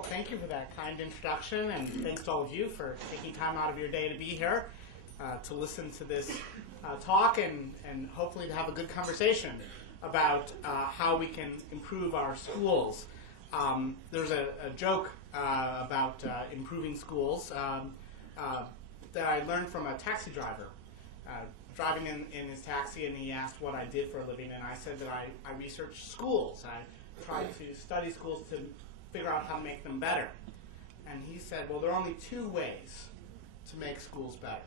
Well, thank you for that kind introduction, and thanks to all of you for taking time out of your day to be here to listen to this talk and hopefully to have a good conversation about how we can improve our schools. There's a joke about improving schools that I learned from a taxi driver. Driving in his taxi, and he asked what I did for a living, and I said that I researched schools. I tried to study schools to figure out how to make them better. And he said, well, there are only two ways to make schools better: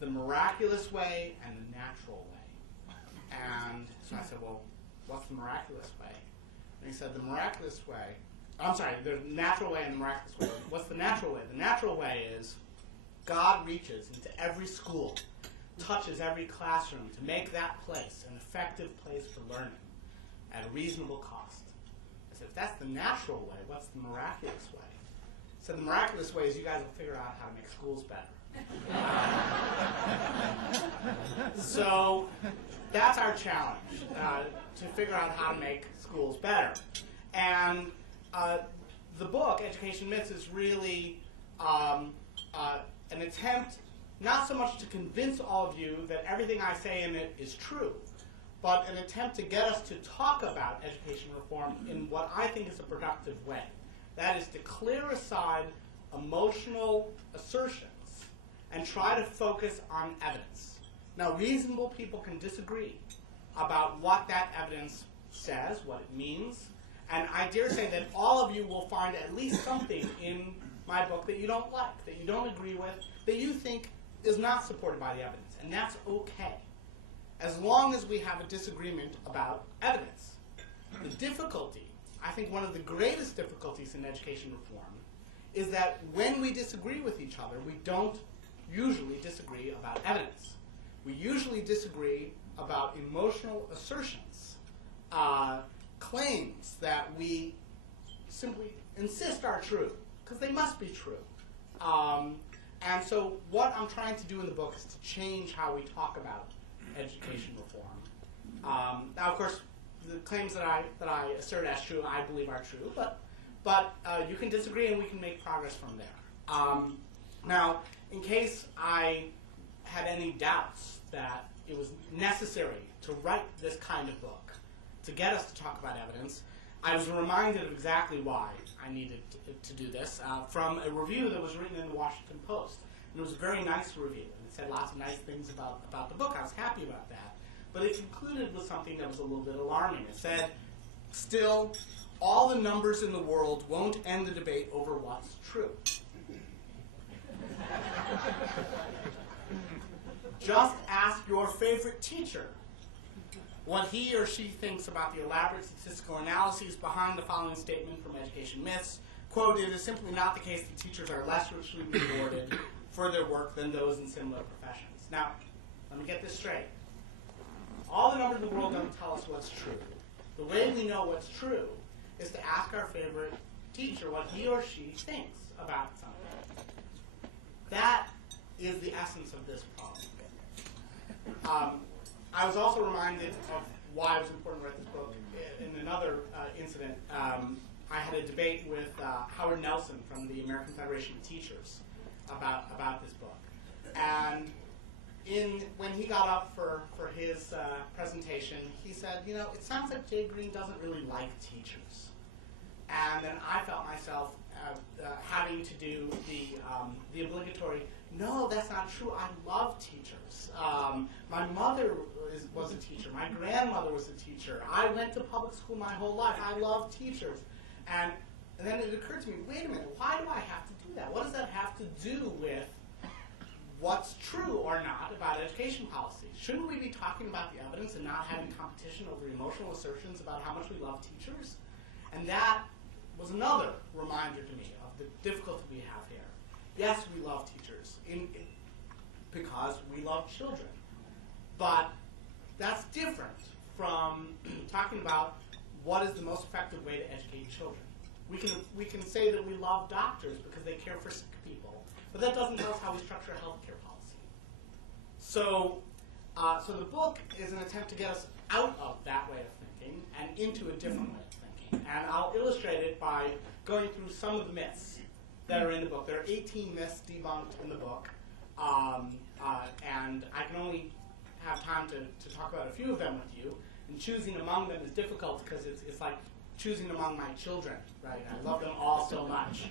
the miraculous way and the natural way. And so I said, well, what's the miraculous way? And he said, the miraculous way, I'm sorry, there's the natural way and the miraculous way. What's the natural way? The natural way is God reaches into every school, touches every classroom to make that place an effective place for learning at a reasonable cost. I said, if that's the natural way, what's the miraculous way? So the miraculous way is you guys will figure out how to make schools better. So that's our challenge, to figure out how to make schools better. And the book, Education Myths, is really an attempt not so much to convince all of you that everything I say in it is true, but an attempt to get us to talk about education reform in what I think is a productive way. That is to clear aside emotional assertions and try to focus on evidence. Now, reasonable people can disagree about what that evidence says, what it means, and I dare say that all of you will find at least something in my book that you don't like, that you don't agree with, that you think is not supported by the evidence, and that's okay, as long as we have a disagreement about evidence. The difficulty, I think one of the greatest difficulties in education reform, is that when we disagree with each other, we don't usually disagree about evidence. We usually disagree about emotional assertions, claims that we simply insist are true, because they must be true. And so what I'm trying to do in the book is to change how we talk about education reform. Now, of course, the claims that I assert as true, I believe are true, but you can disagree and we can make progress from there. Now, in case I had any doubts that it was necessary to write this kind of book to get us to talk about evidence, I was reminded of exactly why I needed to do this from a review that was written in the Washington Post. And it was a very nice review. And it said lots of nice things about the book. I was happy about that. But it concluded with something that was a little bit alarming. It said, still, all the numbers in the world won't end the debate over what's true. Just ask your favorite teacher what he or she thinks about the elaborate statistical analyses behind the following statement from Education Myths. Quote, it is simply not the case that teachers are less richly rewarded for their work than those in similar professions. Now, let me get this straight. All the numbers in the world don't tell us what's true. The way we know what's true is to ask our favorite teacher what he or she thinks about something. That is the essence of this problem. I was also reminded of why it was important to write this book in another incident. I had a debate with Howard Nelson from the American Federation of Teachers about this book. And when he got up for his presentation, he said, you know, it sounds like Jay Greene doesn't really like teachers. And then I felt myself having to do the obligatory, no, that's not true. I love teachers. My mother was a teacher. My grandmother was a teacher. I went to public school my whole life. I love teachers. And then it occurred to me, wait a minute, why do I have to do that? What does that have to do with what's true or not about education policy? Shouldn't we be talking about the evidence and not having competition over emotional assertions about how much we love teachers? And that was another reminder to me of the difficulty we have here. Yes, we love teachers because we love children. But that's different from talking about what is the most effective way to educate children. We can say that we love doctors because they care for sick people, but that doesn't tell us how we structure healthcare policy. So the book is an attempt to get us out of that way of thinking and into a different way of thinking. And I'll illustrate it by going through some of the myths that are in the book. There are 18 myths debunked in the book, and I can only have time to talk about a few of them with you. And choosing among them is difficult because it's like choosing among my children, right? I love them all so much.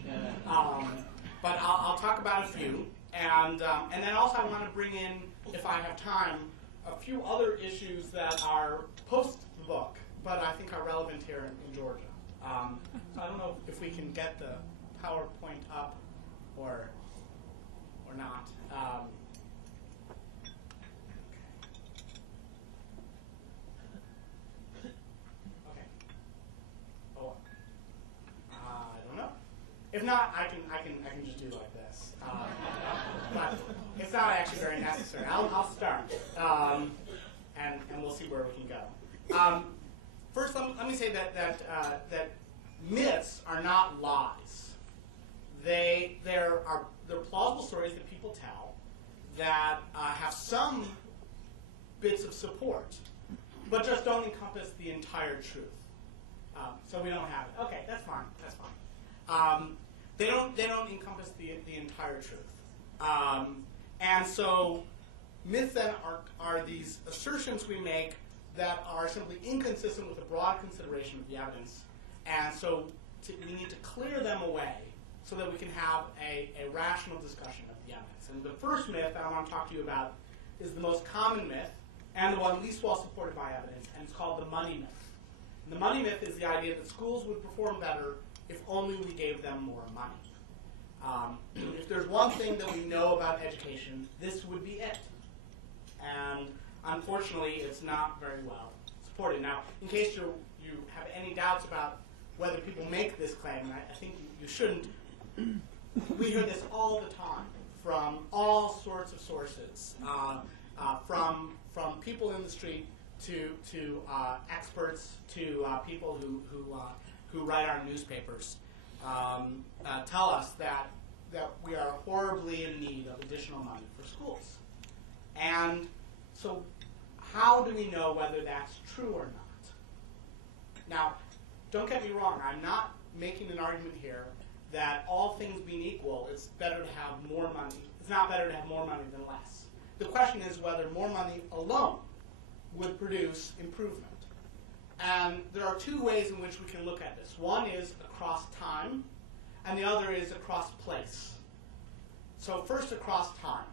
But I'll talk about a few. And then also I want to bring in, if I have time, a few other issues that are post the book, but I think are relevant here in Georgia. So I don't know if we can get the PowerPoint up or not. Okay. Oh, I don't know. If not, I can just do like this. But it's not actually very necessary. I'll start, and we'll see where we can go. First, let me say that myths are not lies. They're plausible stories that people tell that have some bits of support, but just don't encompass the entire truth. So we don't have it. Okay, that's fine. That's fine. They don't encompass the entire truth. And so myths then are these assertions we make that are simply inconsistent with a broad consideration of the evidence. And so we need to clear them away so that we can have a rational discussion of the evidence. And the first myth that I want to talk to you about is the most common myth and the one least well supported by evidence, and it's called the money myth. And the money myth is the idea that schools would perform better if only we gave them more money. If there's one thing that we know about education, this would be it. And unfortunately, it's not very well supported. Now, in case you have any doubts about whether people make this claim, and I think you shouldn't, we hear this all the time from all sorts of sources, from people in the street to experts to people who write our newspapers, tell us that we are horribly in need of additional money for schools. And so how do we know whether that's true or not? Now, don't get me wrong, I'm not making an argument here that all things being equal, it's better to have more money. It's not better to have more money than less. The question is whether more money alone would produce improvement. And there are two ways in which we can look at this. One is across time, and the other is across place. So first, across time.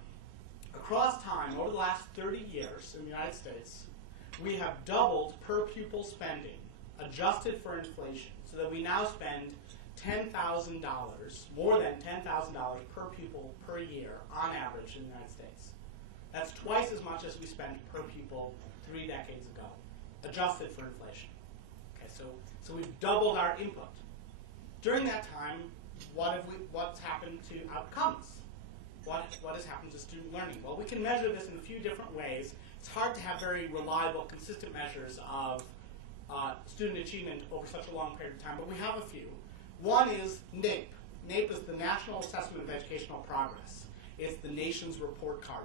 Across time, over the last 30 years in the United States, we have doubled per pupil spending, adjusted for inflation, so that we now spend $10,000, more than $10,000 per pupil per year on average in the United States. That's twice as much as we spent per pupil 3 decades ago, adjusted for inflation. Okay, so we've doubled our input. During that time, what's happened to outcomes? What has happened to student learning? Well, we can measure this in a few different ways. It's hard to have very reliable, consistent measures of student achievement over such a long period of time, but we have a few. One is NAEP. NAEP is the National Assessment of Educational Progress. It's the nation's report card.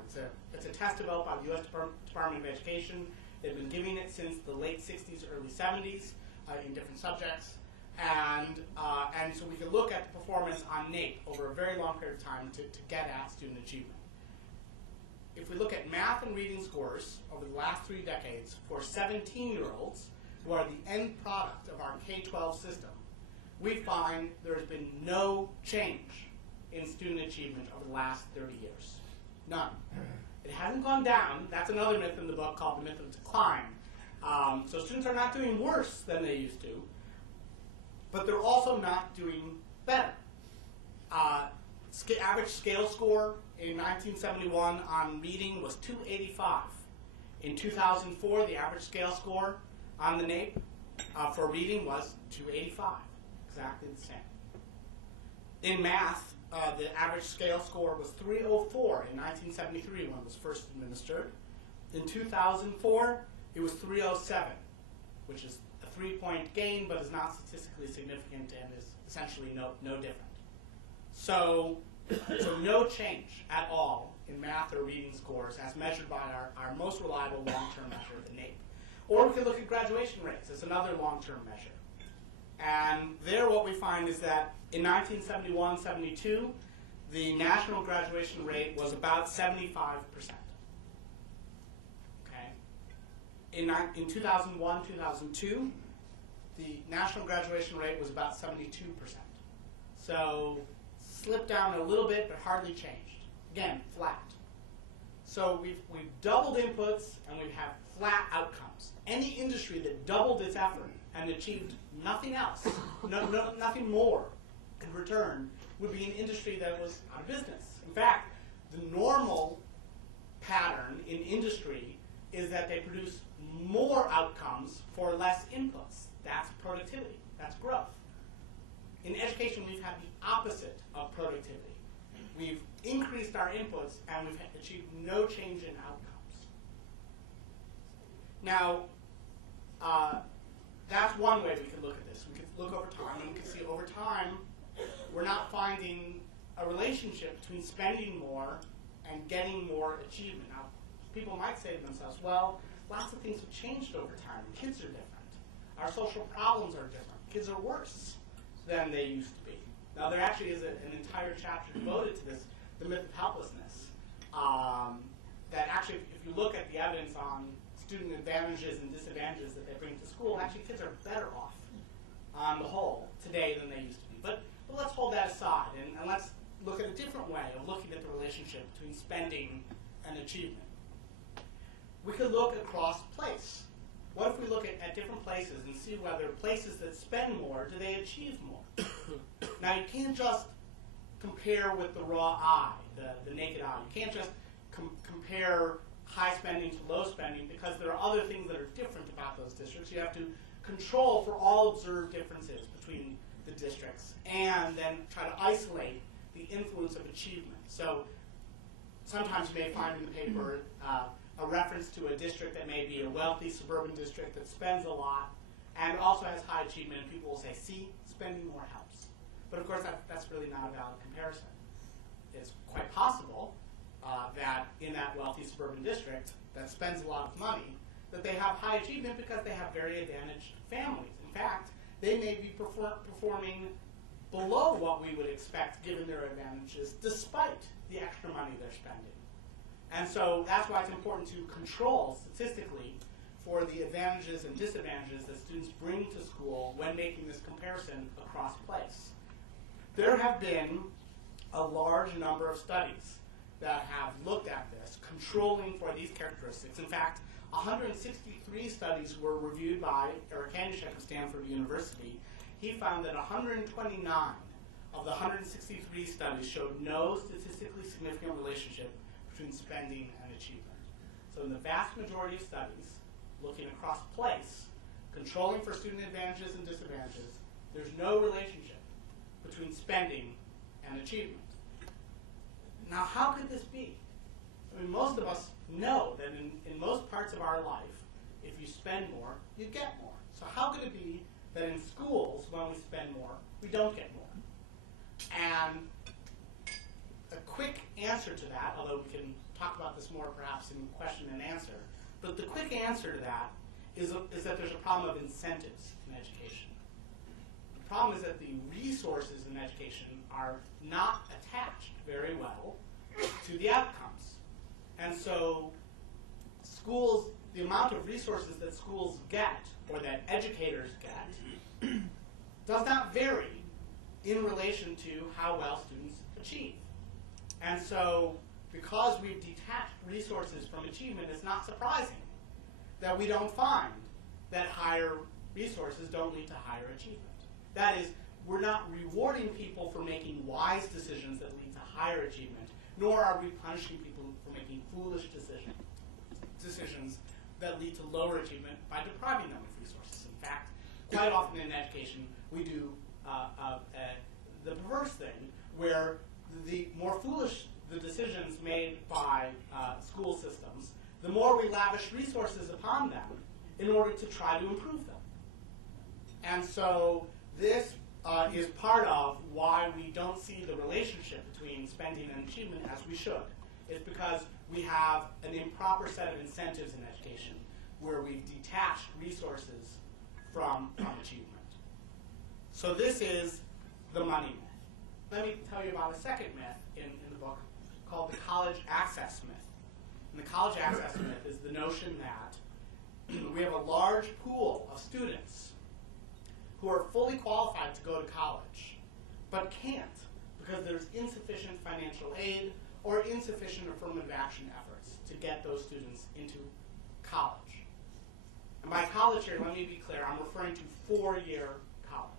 It's a test developed by the U.S. Department of Education. They've been giving it since the late 60s, early 70s in different subjects. And so we can look at the performance on NAEP over a very long period of time to get at student achievement. If we look at math and reading scores over the last 3 decades for 17-year-olds who are the end product of our K-12 system, we find there has been no change in student achievement over the last 30 years. None. It hasn't gone down. That's another myth in the book called the myth of decline. So students are not doing worse than they used to, but they're also not doing better. Average scale score in 1971 on reading was 285. In 2004, the average scale score on the NAEP for reading was 285, exactly the same. In math, the average scale score was 304 in 1973 when it was first administered. In 2004, it was 307, which is a 3-point gain, but is not statistically significant and is essentially no different. So no change at all in math or reading scores as measured by our most reliable long-term measure, the NAEP. Or we can look at graduation rates as another long-term measure. And there what we find is that in 1971-72, the national graduation rate was about 75%. Okay. In 2001-2002, the national graduation rate was about 72%. So slipped down a little bit, but hardly changed. Again, flat. So we've doubled inputs, and we have flat outcomes. Any industry that doubled its effort and achieved nothing else, nothing more in return, would be an industry that was out of business. In fact, the normal pattern in industry is that they produce more outcomes for less inputs. That's productivity. That's growth. In education, we've had the opposite of productivity. We've increased our inputs, and we've achieved no change in outcomes. Now, that's one way we could look at this. We could look over time, and we could see over time, we're not finding a relationship between spending more and getting more achievement. Now, people might say to themselves, well, lots of things have changed over time. Kids are different. Our social problems are different. Kids are worse than they used to be. Now, there actually is an entire chapter devoted to this, the myth of helplessness, that actually, if you look at the evidence on student advantages and disadvantages that they bring to school, actually kids are better off on the whole today than they used to be. But let's hold that aside, and let's look at a different way of looking at the relationship between spending and achievement. We could look across place. What if we look at different places and see whether places that spend more, do they achieve more? Now, you can't just compare with the raw eye, the naked eye. You can't just compare high spending to low spending, because there are other things that are different about those districts. You have to control for all observed differences between the districts and then try to isolate the influence of achievement. So sometimes you may find in the paper a reference to a district that may be a wealthy suburban district that spends a lot and also has high achievement, and people will say, see, spending more helps. But of course, that's really not a valid comparison. It's quite possible that in that wealthy suburban district that spends a lot of money, that they have high achievement because they have very advantaged families. In fact, they may be performing below what we would expect given their advantages, despite the extra money they're spending. And so that's why it's important to control statistically for the advantages and disadvantages that students bring to school when making this comparison across place. There have been a large number of studies that have looked at this, controlling for these characteristics. In fact, 163 studies were reviewed by Eric Handyshek of Stanford University. He found that 129 of the 163 studies showed no statistically significant relationship between spending and achievement. So in the vast majority of studies, looking across place, controlling for student advantages and disadvantages, there's no relationship between spending and achievement. Now, how could this be? I mean, most of us know that in most parts of our life, if you spend more, you get more. So how could it be that in schools, when we spend more, we don't get more? And a quick answer to that, although we can talk about this more perhaps in question and answer, but the quick answer to that is that there's a problem of incentives in education. The problem is that the resources in education are not attached very well to the outcomes. And so schools, the amount of resources that schools get, or that educators get, does not vary in relation to how well students achieve. And so because we've detached resources from achievement, it's not surprising that we don't find that higher resources don't lead to higher achievement. That is, we're not rewarding people for making wise decisions that lead to higher achievement, nor are we punishing people for making foolish decisions that lead to lower achievement by depriving them of resources. In fact, quite often in education, we do the perverse thing, where the more foolish the decisions made by school systems, the more we lavish resources upon them in order to try to improve them. And so this is part of why we don't see the relationship between spending and achievement as we should. It's because we have an improper set of incentives in education where we've detached resources from achievement. So this is the money myth. Let me tell you about a second myth in the book called the college access myth. And the college access myth is the notion that we have a large pool of students who are fully qualified to go to college, but can't because there's insufficient financial aid or insufficient affirmative action efforts to get those students into college. And by college here, let me be clear, I'm referring to four-year college.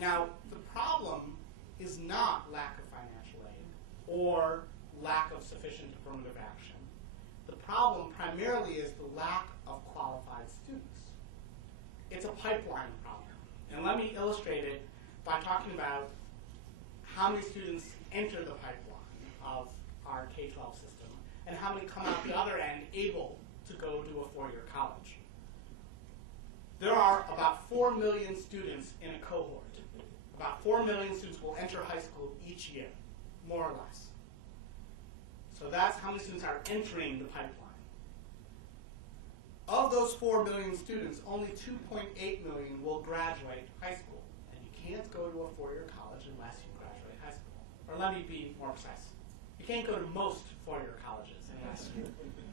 Now, the problem is not lack of financial aid or lack of sufficient affirmative action. The problem primarily is the lack of qualified students. It's a pipeline problem. And let me illustrate it by talking about how many students enter the pipeline of our K-12 system and how many come out the other end able to go to a four-year college. There are about 4 million students in a cohort. About 4 million students will enter high school each year, more or less. So that's how many students are entering the pipeline. Of those 4 million students, only 2.8 million will graduate high school. And you can't go to a four-year college unless you graduate high school. Or let me be more precise. You can't go to most four-year colleges unless you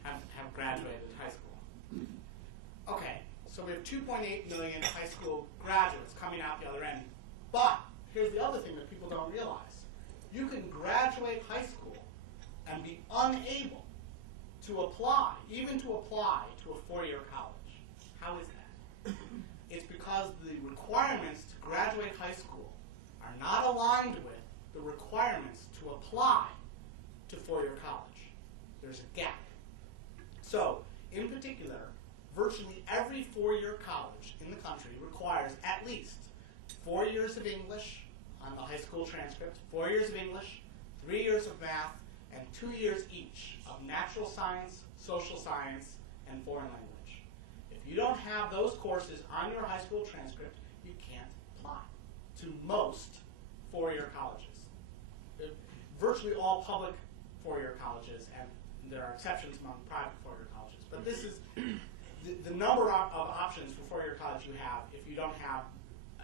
have graduated high school. Okay, so we have 2.8 million high school graduates coming out the other end. But here's the other thing that people don't realize. You can graduate high school and be unable to apply, even to apply to a four-year college. How is that? It's because the requirements to graduate high school are not aligned with the requirements to apply to four-year college. There's a gap. So, in particular, virtually every four-year college in the country requires at least 4 years of English on the high school transcript, 4 years of English, 3 years of math, and 2 years each of natural science, social science, and foreign language. If you don't have those courses on your high school transcript, you can't apply to most four-year colleges. Virtually all public four-year colleges, and there are exceptions among private four-year colleges, but this is the number of options for four-year college you have if you don't have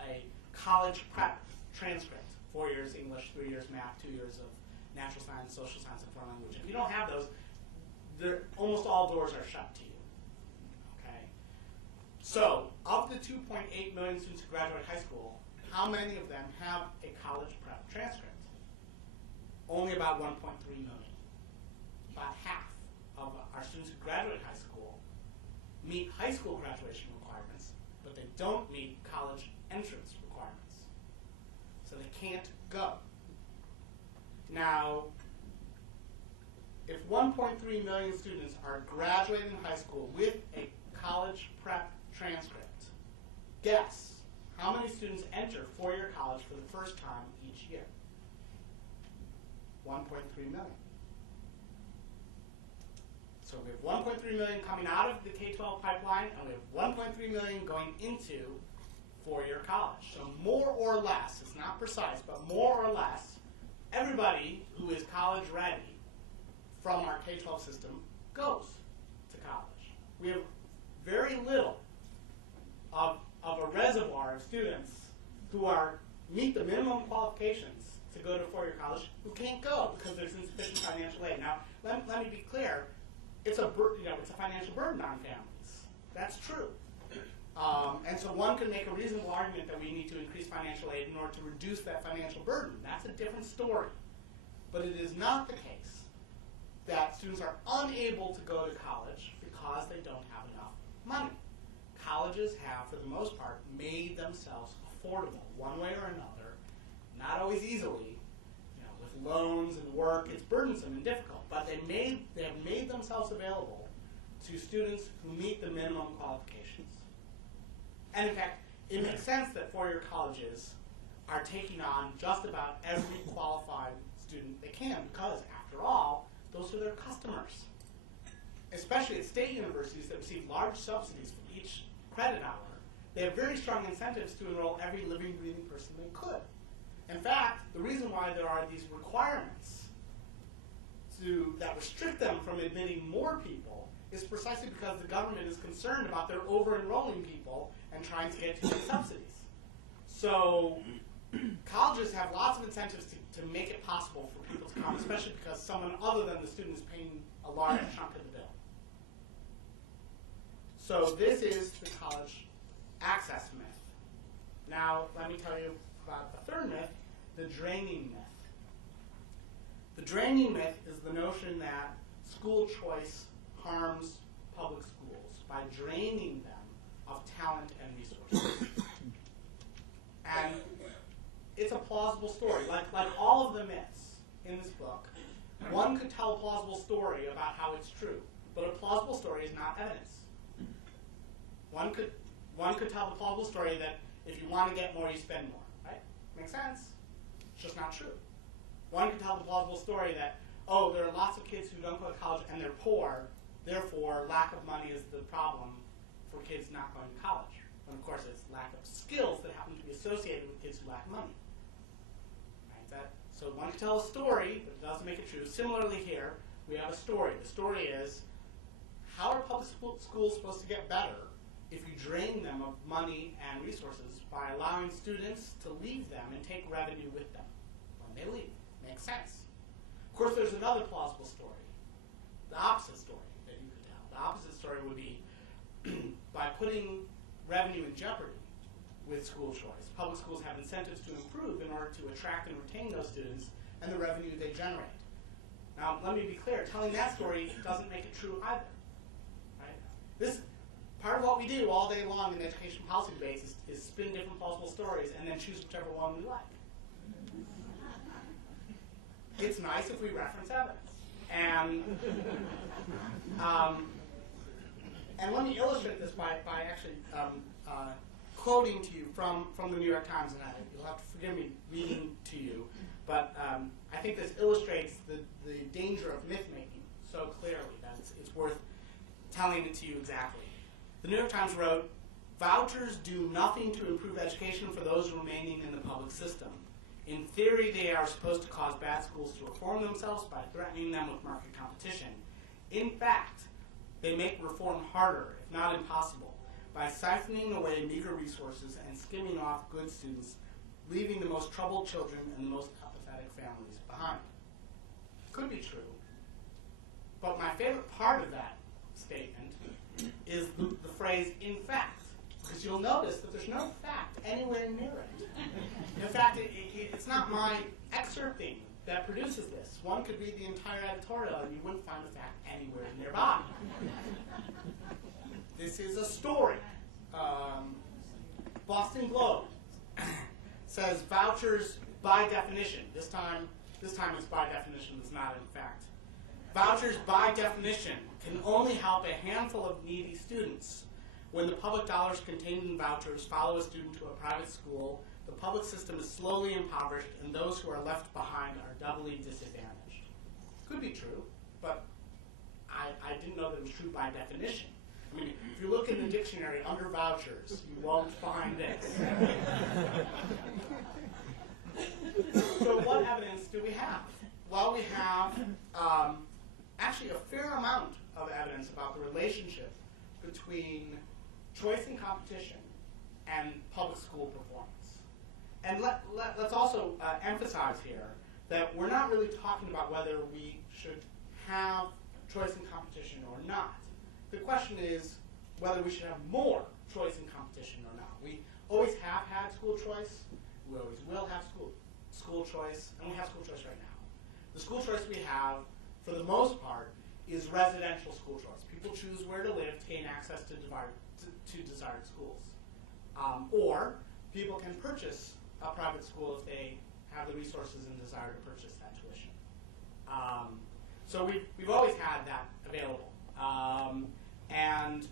a college prep transcript, 4 years English, 3 years math, 2 years of natural science, social science, and foreign language. If you don't have those, almost all doors are shut to you. Okay? So, of the 2.8 million students who graduate high school, how many of them have a college prep transcript? Only about 1.3 million. About half of our students who graduate high school meet high school graduation requirements, but they don't meet college entrance requirements. So they can't go. Now, if 1.3 million students are graduating high school with a college prep transcript, guess how many students enter four-year college for the first time each year? 1.3 million. So we have 1.3 million coming out of the K-12 pipeline, and we have 1.3 million going into four-year college. So more or less, it's not precise, but more or less, everybody who is college ready from our K-12 system goes to college. We have very little of a reservoir of students who meet the minimum qualifications to go to four-year college who can't go because there's insufficient financial aid. Now, let me be clear. It's a financial burden on families. That's true. And so one can make a reasonable argument that we need to increase financial aid in order to reduce that financial burden. That's a different story. But it is not the case that students are unable to go to college because they don't have enough money. Colleges have, for the most part, made themselves affordable one way or another, not always easily. With loans and work, it's burdensome and difficult. But they have made themselves available to students who meet the minimum qualifications. And in fact, it makes sense that four-year colleges are taking on just about every qualified student they can because, after all, those are their customers. Especially at state universities that receive large subsidies for each credit hour, they have very strong incentives to enroll every living, breathing person they could. In fact, the reason why there are these requirements that restrict them from admitting more people is precisely because the government is concerned about their over-enrolling people and trying to get too many subsidies. So colleges have lots of incentives to make it possible for people to come, especially because someone other than the student is paying a large chunk of the bill. So this is the college access myth. Now, let me tell you about the third myth, the draining myth. The draining myth is the notion that school choice harms public schools by draining them of talent and resources. And it's a plausible story. Like all of the myths in this book, one could tell a plausible story about how it's true, but a plausible story is not evidence. One could tell the plausible story that if you want to get more, you spend more, right? Makes sense? It's just not true. One could tell the plausible story that, oh, there are lots of kids who don't go to college and they're poor, therefore lack of money is the problem for kids not going to college. When of course it's lack of skills that happen to be associated with kids who lack money. Right? So one could tell a story, but it doesn't make it true. Similarly here, we have a story. The story is, how are public schools supposed to get better if you drain them of money and resources by allowing students to leave them and take revenue with them when they leave? Makes sense. Of course, there's another plausible story, the opposite story that you could tell. The opposite story would be by putting revenue in jeopardy with school choice, public schools have incentives to improve in order to attract and retain those students and the revenue they generate. Now, let me be clear, telling that story doesn't make it true either. Right? This part of what we do all day long in education policy debates is spin different plausible stories and then choose whichever one we like. It's nice if we reference evidence. And let me illustrate this by actually quoting to you from the New York Times, and you'll have to forgive me reading to you, but I think this illustrates the danger of myth-making so clearly that it's worth telling it to you exactly. The New York Times wrote, "Vouchers do nothing to improve education for those remaining in the public system. In theory, they are supposed to cause bad schools to reform themselves by threatening them with market competition. In fact, they make reform harder, if not impossible, by siphoning away meager resources and skimming off good students, leaving the most troubled children and the most apathetic families behind." Could be true, but my favorite part of that statement is the phrase, "in fact," because you'll notice that there's no fact anywhere near it. In fact, it's not my excerpting that produces this. One could read the entire editorial and you wouldn't find a fact anywhere nearby. This is a story. Boston Globe says vouchers by definition. This time it's by definition, it's not in fact. Vouchers by definition can only help a handful of needy students. When the public dollars contained in vouchers follow a student to a private school, the public system is slowly impoverished and those who are left behind are doubly disadvantaged. Could be true, but I didn't know that it was true by definition. I mean, if you look in the dictionary under vouchers, you won't find this. So what evidence do we have? Well, we have actually a fair amount of evidence about the relationship between choice and competition and public school performance. And let's also emphasize here that we're not really talking about whether we should have choice and competition or not. The question is whether we should have more choice and competition or not. We always have had school choice. We always will have school choice, and we have school choice right now. The school choice we have, for the most part, is residential school choice. People choose where to live to gain access to desired schools. Or people can purchase a private school if they have the resources and desire to purchase that tuition. So we've always had that available. And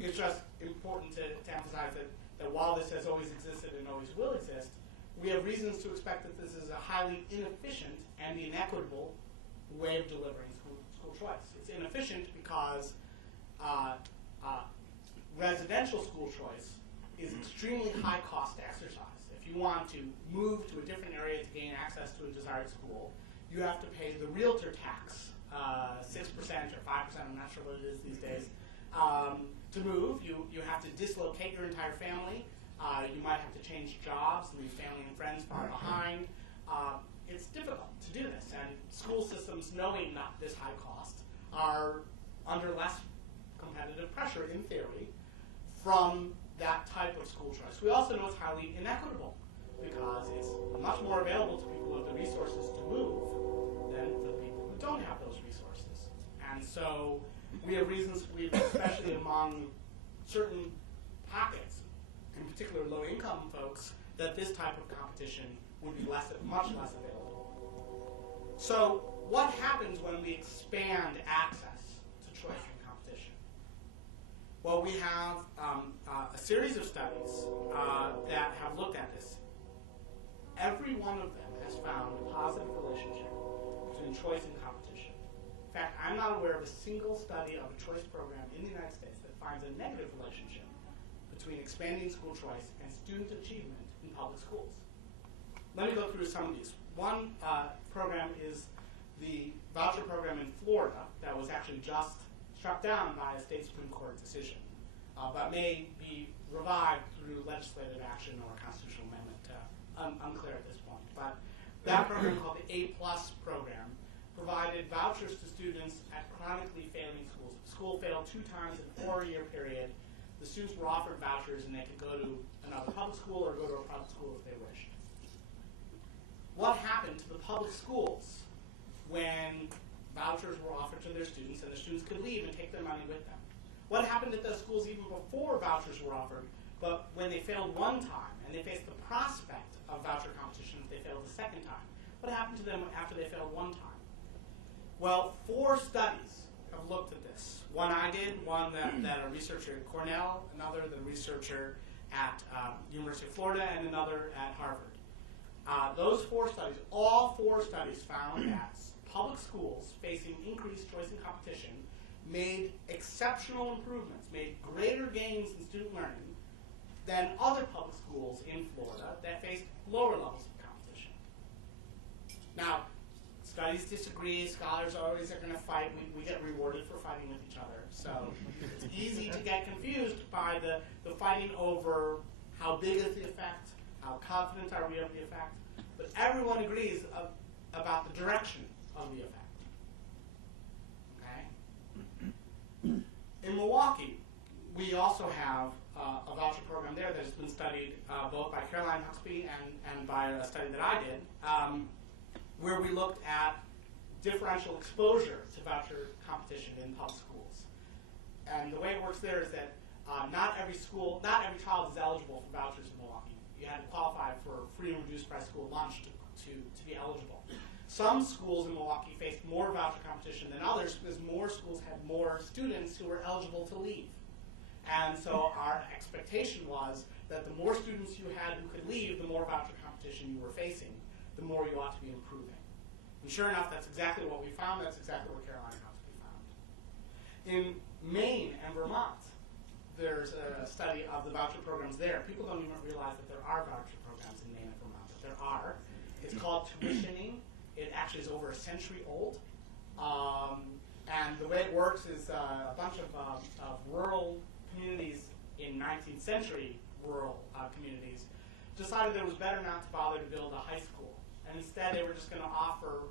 it's just important to emphasize that while this has always existed and always will exist, we have reasons to expect that this is a highly inefficient and inequitable way of delivering school choice. It's inefficient because residential school choice is extremely high cost exercise. If you want to move to a different area to gain access to a desired school, you have to pay the realtor tax 6% or 5%, I'm not sure what it is these days, to move. You have to dislocate your entire family. You might have to change jobs, leave family and friends far behind. It's difficult to do this, and school systems, knowing not this high cost, are under less competitive pressure, in theory, from that type of school choice. We also know it's highly inequitable, because it's much more available to people who have the resources to move than for the people who don't have those resources. And so we have reasons to believe, especially among certain pockets, in particular low-income folks, that this type of competition would be much less available. So what happens when we expand access to choice and competition? Well, we have a series of studies that have looked at this. Every one of them has found a positive relationship between choice and competition. In fact, I'm not aware of a single study of a choice program in the United States that finds a negative relationship between expanding school choice and student achievement in public schools. Let me go through some of these. One program is the voucher program in Florida that was actually just struck down by a state Supreme Court decision, but may be revived through legislative action or a constitutional amendment. Unclear at this point. But that program, called the A+ program, provided vouchers to students at chronically failing schools. If the school failed 2 times in a 4-year period, the students were offered vouchers and they could go to another public school or go to a private school if they wished. What happened to the public schools when vouchers were offered to their students and the students could leave and take their money with them? What happened to those schools even before vouchers were offered, but when they failed one time and they faced the prospect of voucher competition if they failed the second time? What happened to them after they failed one time? Well, 4 studies have looked at this. One I did, one that a researcher at Cornell, another the researcher at University of Florida, and another at Harvard. Those 4 studies, all 4 studies found that public schools facing increased choice and competition made exceptional improvements, made greater gains in student learning than other public schools in Florida that faced lower levels of competition. Now, studies disagree. Scholars always are going to fight. We get rewarded for fighting with each other. So it's easy to get confused by the fighting over how big is the effect, how confident are we of the effect. But everyone agrees about the direction of the effect. Okay? In Milwaukee, we also have a voucher program there that has been studied both by Caroline Huxby and by a study that I did, where we looked at differential exposure to voucher competition in public schools. And the way it works there is that not every child is eligible for vouchers in Milwaukee. You had to qualify for free and reduced price school lunch to be eligible. Some schools in Milwaukee faced more voucher competition than others because more schools had more students who were eligible to leave. And so our expectation was that the more students you had who could leave, the more voucher competition you were facing, the more you ought to be improving. And sure enough, that's exactly what we found. That's exactly what Caroline Huxby found. In Maine and Vermont, there's a study of the voucher programs there. People don't even realize that there are voucher programs in Maine and Vermont, but there are. It's called tuitioning. It actually is over a century old. And the way it works is a bunch of rural communities in 19th century rural communities decided that it was better not to bother to build a high school. And instead, they were just going to offer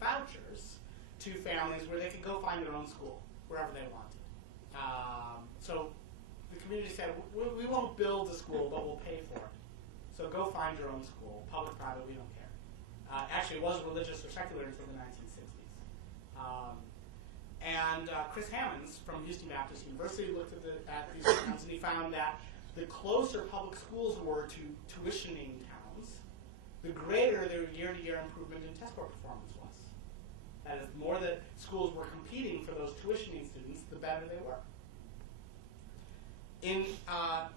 vouchers to families where they could go find their own school, wherever they wanted. So the community said, we won't build a school, but we'll pay for it. So go find your own school, public, private, we don't care. Actually, it was religious or secular until the 1960s. Chris Hammonds from Houston Baptist University looked at these towns, and he found that the closer public schools were to tuitioning towns, the greater their year-to-year improvement in test score performance was. That is, the more that schools were competing for those tuitioning students, the better they were.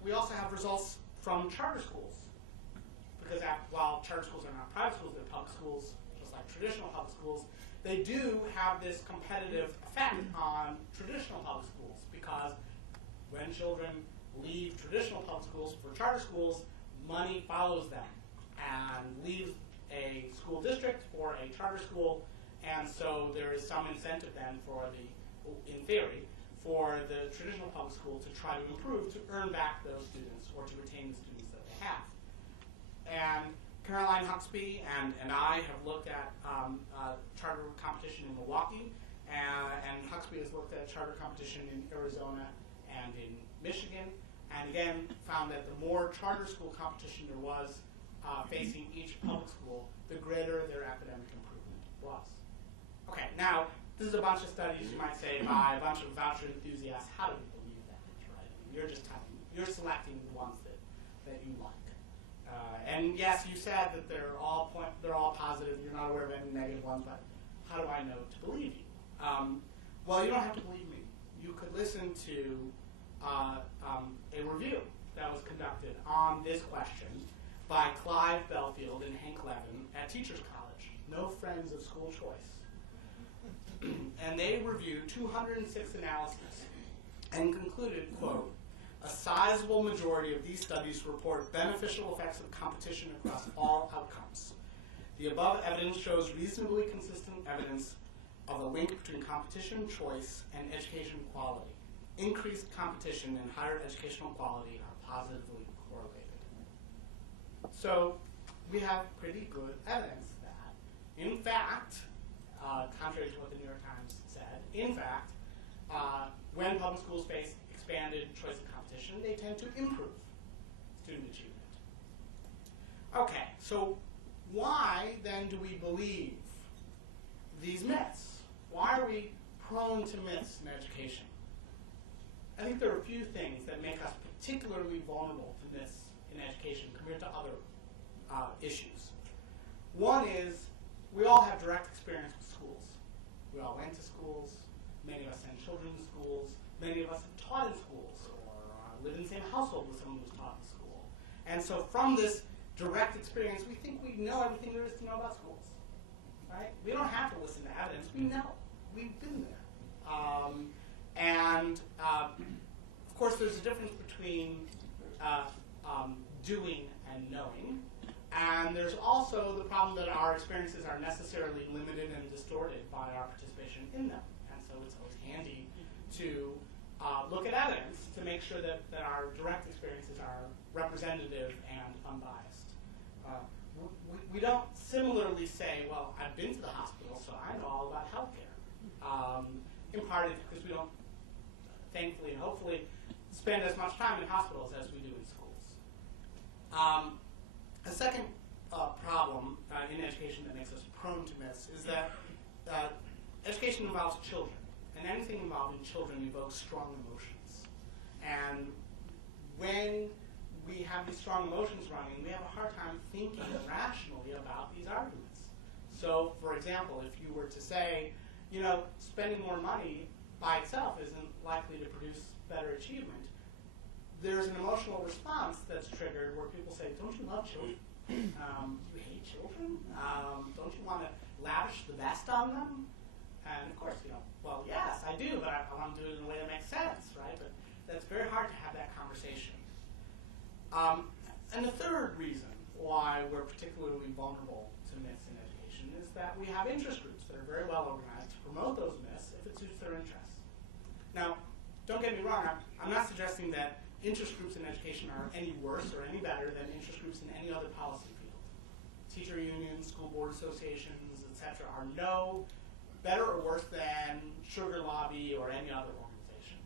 We also have results from charter schools, because while charter schools are not private schools, they're public schools, just like traditional public schools. They do have this competitive effect on traditional public schools, because when children leave traditional public schools for charter schools, money follows them and leaves a school district or a charter school, and so there is some incentive then for in theory, for the traditional public school to try to improve, to earn back those students or to retain the students that they have. And Caroline Huxby and I have looked at charter competition in Milwaukee, and Huxby has looked at charter competition in Arizona and in Michigan, and again found that the more charter school competition there was facing each public school, the greater their academic improvement was. Okay, now this is a bunch of studies, you might say, by a bunch of voucher enthusiasts. How do we believe that, right? I mean, you're selecting the ones that you like. And yes, you said that they're all positive. You're not aware of any negative ones, but how do I know to believe you? Well, you don't have to believe me. You could listen to a review that was conducted on this question by Clive Belfield and Hank Levin at Teachers College, no friends of school choice. And they reviewed 206 analyses and concluded, quote, a sizable majority of these studies report beneficial effects of competition across all outcomes. The above evidence shows reasonably consistent evidence of a link between competition, choice, and education quality. Increased competition and higher educational quality are positively correlated. So we have pretty good evidence that, in fact, contrary to what the New York Times said, in fact, when public schools face expanded choice of competition, they tend to improve student achievement. Okay, so why then do we believe these myths? Why are we prone to myths in education? I think there are a few things that make us particularly vulnerable to myths in education compared to other issues. One is we all have direct experience with schools. We all went to schools. Many of us send children to schools. Many of us have taught in schools or live in the same household with someone who's taught in school. And so from this direct experience, we think we know everything there is to know about schools. Right? We don't have to listen to evidence. We know. We've been there. Of course, there's a difference between doing and knowing. And there's also the problem that our experiences are necessarily limited and distorted by our participation in them. And so it's always handy to look at evidence to make sure that our direct experiences are representative and unbiased. We don't similarly say, well, I've been to the hospital, so I know all about healthcare. In part it's because we don't, thankfully and hopefully, spend as much time in hospitals as we do in schools. A second problem in education that makes us prone to myths is that education involves children, and anything involving children evokes strong emotions. And when we have these strong emotions running, we have a hard time thinking rationally about these arguments. So, for example, if you were to say, you know, spending more money by itself isn't likely to produce better achievement, there's an emotional response that's triggered where people say, don't you love children? Do you hate children? Don't you want to lavish the best on them? And of course, you know, well, yes, I do, but I want to do it in a way that makes sense, right? But that's very hard to have that conversation. And the third reason why we're particularly vulnerable to myths in education is that we have interest groups that are very well organized to promote those myths if it suits their interests. Now, don't get me wrong, I'm not suggesting that interest groups in education are any worse or any better than interest groups in any other policy field. Teacher unions, school board associations, etc. are no better or worse than sugar lobby or any other organization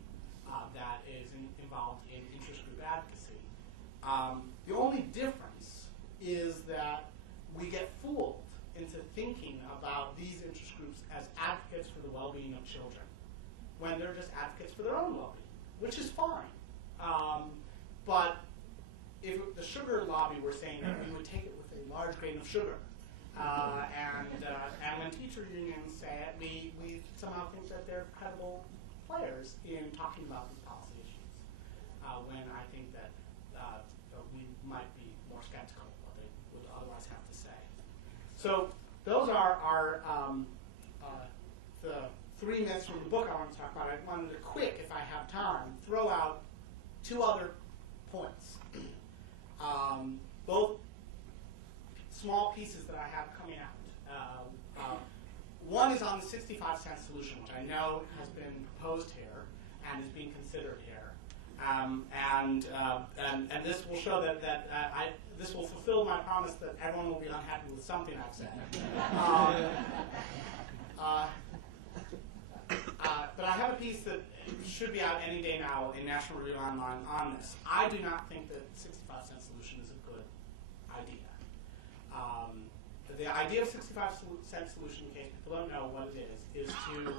that is involved in interest group advocacy. The only difference is that we get fooled into thinking about these interest groups as advocates for the well-being of children when they're just advocates for their own well-being, which is fine. But if the sugar lobby were saying that, we would take it with a large grain of sugar. And when teacher unions say it, we somehow think that they're credible players in talking about these policy issues, when I think that we might be more skeptical of what they would otherwise have to say. So those are the three myths from the book I want to talk about. I wanted to quick, if I have time, throw out two other points. Both small pieces that I have coming out. One is on the 65-cent solution, which I know has been proposed here and is being considered here. And this will show that this will fulfill my promise that everyone will be unhappy with something I've said. But I have a piece that should be out any day now in National Review Online on this. I do not think that 65-cent solution is a good idea. The idea of 65-cent solution, in case people don't know what it is to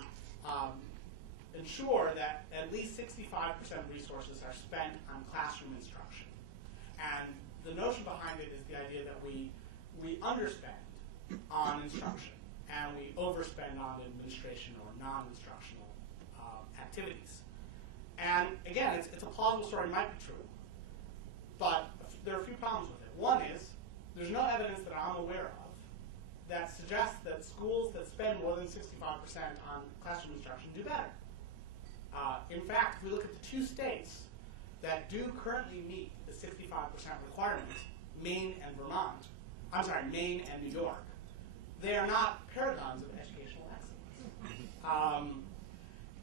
ensure that at least 65% of resources are spent on classroom instruction. And the notion behind it is the idea that we underspend on instruction and we overspend on administration or non-instructional activities. And again, it's a plausible story, might be true, but there are a few problems with it. One is there's no evidence that I'm aware of that suggests that schools that spend more than 65% on classroom instruction do better. In fact, if we look at the two states that do currently meet the 65% requirement, Maine and Maine and New York, they are not paragons of educational excellence.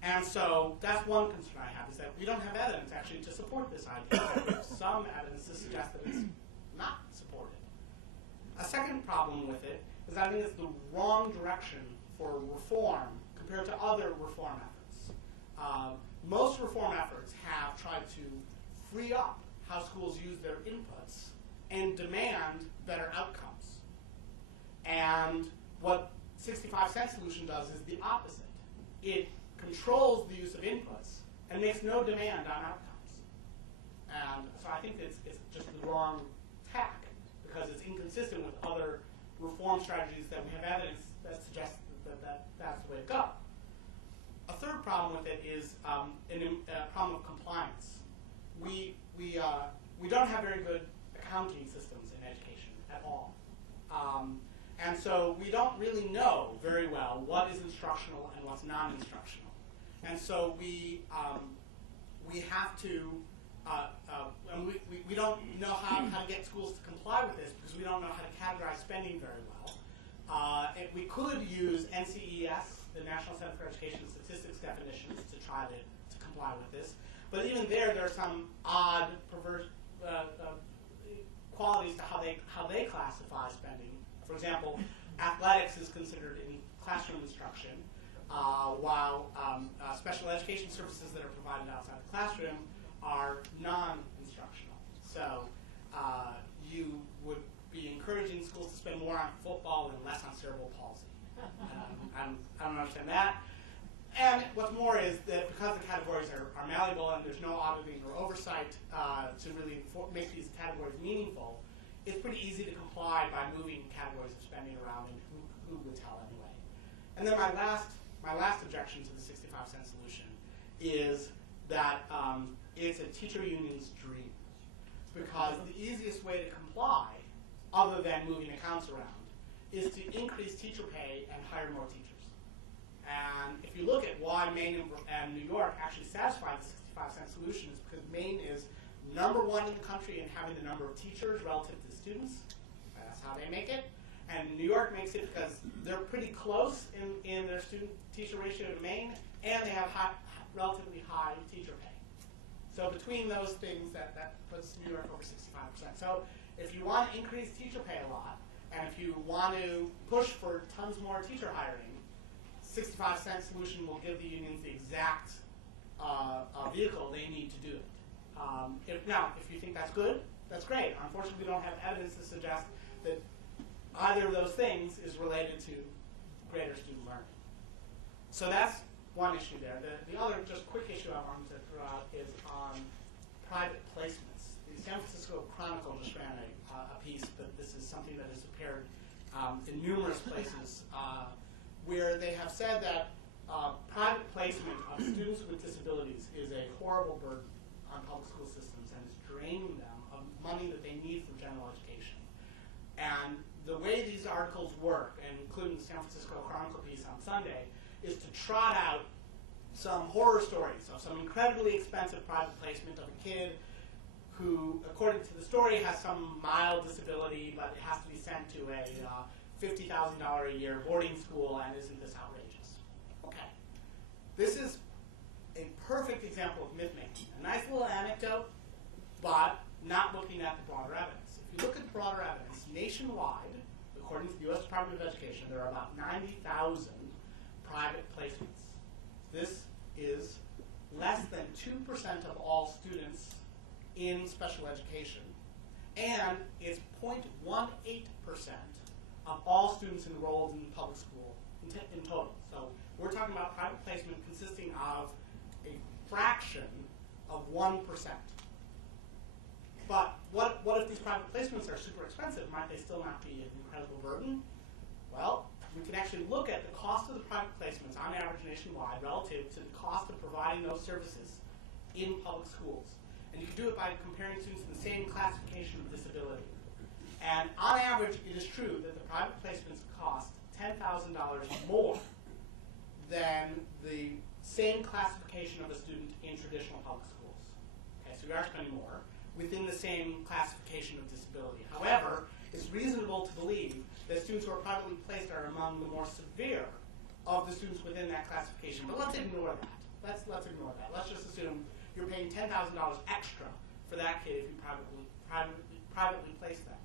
And so that's one concern I have, is that we don't have evidence actually to support this idea. There's some evidence to suggest that it's not supported. A second problem with it is I think it's the wrong direction for reform compared to other reform efforts. Most reform efforts have tried to free up how schools use their inputs and demand better outcomes. And what 65-cent solution does is the opposite. It controls the use of inputs and makes no demand on outcomes. And so I think it's just the wrong tack because it's inconsistent with other reform strategies that we have evidence that suggests that that's the way to go. A third problem with it is a problem of compliance. We don't have very good accounting systems in education at all. And so we don't really know very well what is instructional and what's non-instructional. And so we have to, and we don't know how to get schools to comply with this because we don't know how to categorize spending very well. We could use NCES, the National Center for Education and Statistics definitions, to try to comply with this. But even there are some odd, perverse qualities to how they classify spending. For example, athletics is considered in classroom instruction, while special education services that are provided outside the classroom are non-instructional. So you would be encouraging schools to spend more on football and less on cerebral palsy. I don't understand that. And what's more is that because the categories are malleable and there's no auditing or oversight to really make these categories meaningful, it's pretty easy to comply by moving categories of spending around, and who would tell anyway. And then my last objection to the 65-cent solution is that it's a teacher union's dream. Because the easiest way to comply, other than moving accounts around, is to increase teacher pay and hire more teachers. And if you look at why Maine and New York actually satisfy the 65-cent solution, it's because Maine is #1 in the country in having the number of teachers relative to students. That's how they make it. And New York makes it because they're pretty close in their student-teacher ratio to Maine, and they have relatively high teacher pay. So between those things, that puts New York over 65%. So if you want to increase teacher pay a lot, and if you want to push for tons more teacher hiring, 65-cent solution will give the unions the exact vehicle they need to do it. If you think that's good, that's great. Unfortunately, we don't have evidence to suggest that either of those things is related to greater student learning. So that's one issue there. The other just quick issue I wanted to throw out is on private placements. The San Francisco Chronicle just ran a piece, but this is something that has appeared in numerous places where they have said that private placement of students with disabilities is a horrible burden on public school systems and is draining them of money that they need for general education. And the way these articles work, and including the San Francisco Chronicle piece on Sunday, is to trot out some horror stories of some incredibly expensive private placement of a kid who, according to the story, has some mild disability, but it has to be sent to a $50,000 a year boarding school, and isn't this outrageous? Okay. This is a perfect example of myth-making. A nice little anecdote, but not looking at the broader evidence. If you look at the broader evidence, nationwide, according to the U.S. Department of Education, there are about 90,000 private placements. This is less than 2% of all students in special education, and it's 0.18% of all students enrolled in public school in total. So we're talking about private placement consisting of a fraction of 1%. But what if these private placements are super expensive? Might they still not be an incredible burden? Well, we can actually look at the cost of the private placements on average nationwide relative to the cost of providing those services in public schools. And you can do it by comparing students in the same classification of disability. And on average, it is true that the private placements cost $10,000 more than the same classification of a student in traditional public schools. Okay, so we are spending more within the same classification of disability. However, it's reasonable to believe that students who are privately placed are among the more severe of the students within that classification. But let's ignore that. Let's ignore that. Let's just assume you're paying $10,000 extra for that kid if you privately place them.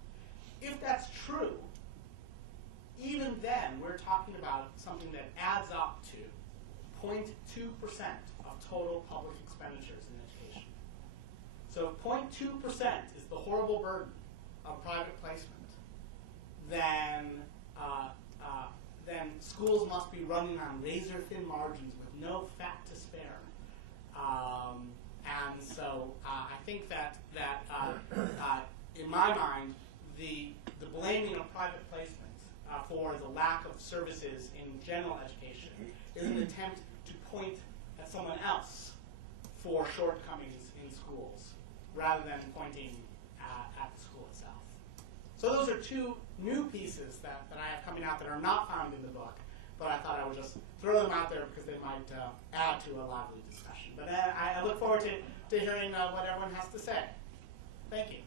If that's true, even then we're talking about something that adds up to 0.2% of total public expenditures in education. So if 0.2% is the horrible burden of private placement, then schools must be running on razor-thin margins with no fat to spare. And so I think that in my mind, the blaming of private placements for the lack of services in general education is an attempt to point at someone else for shortcomings in schools, rather than pointing at the school itself. So those are two new pieces that I have coming out that are not found in the book, but I thought I would just throw them out there because they might add to a lively discussion. But I look forward to hearing what everyone has to say. Thank you.